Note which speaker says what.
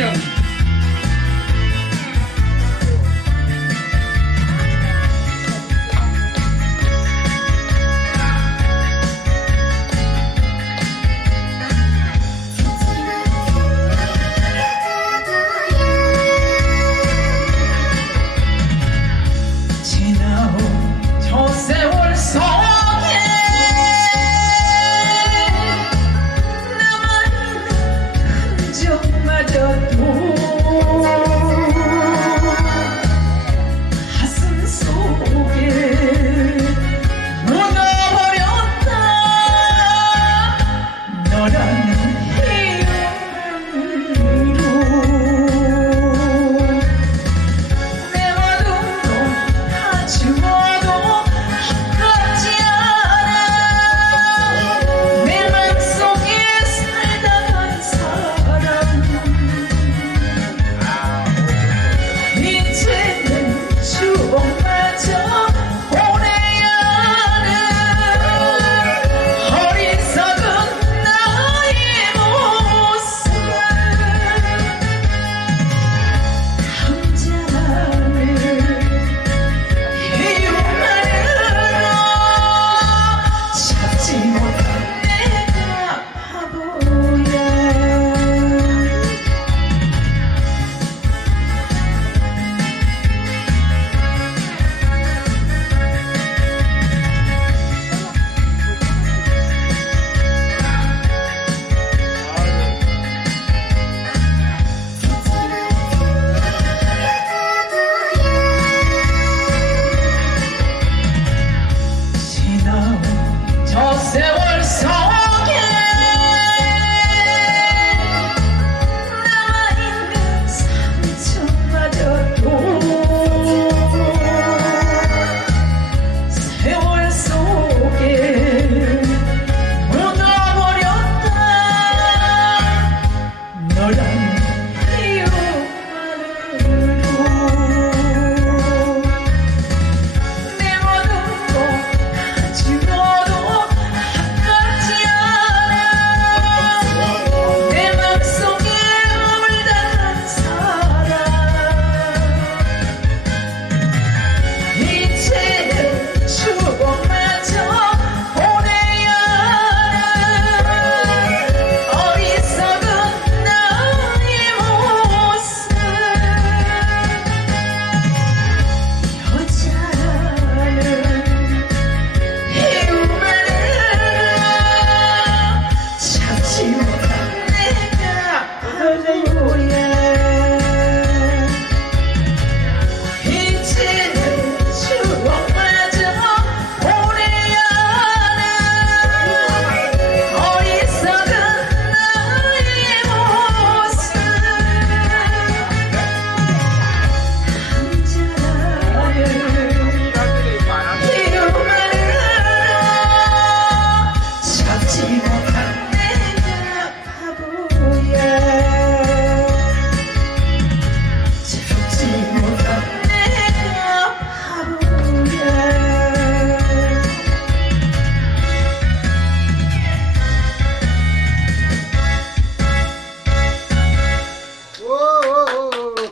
Speaker 1: Tchau.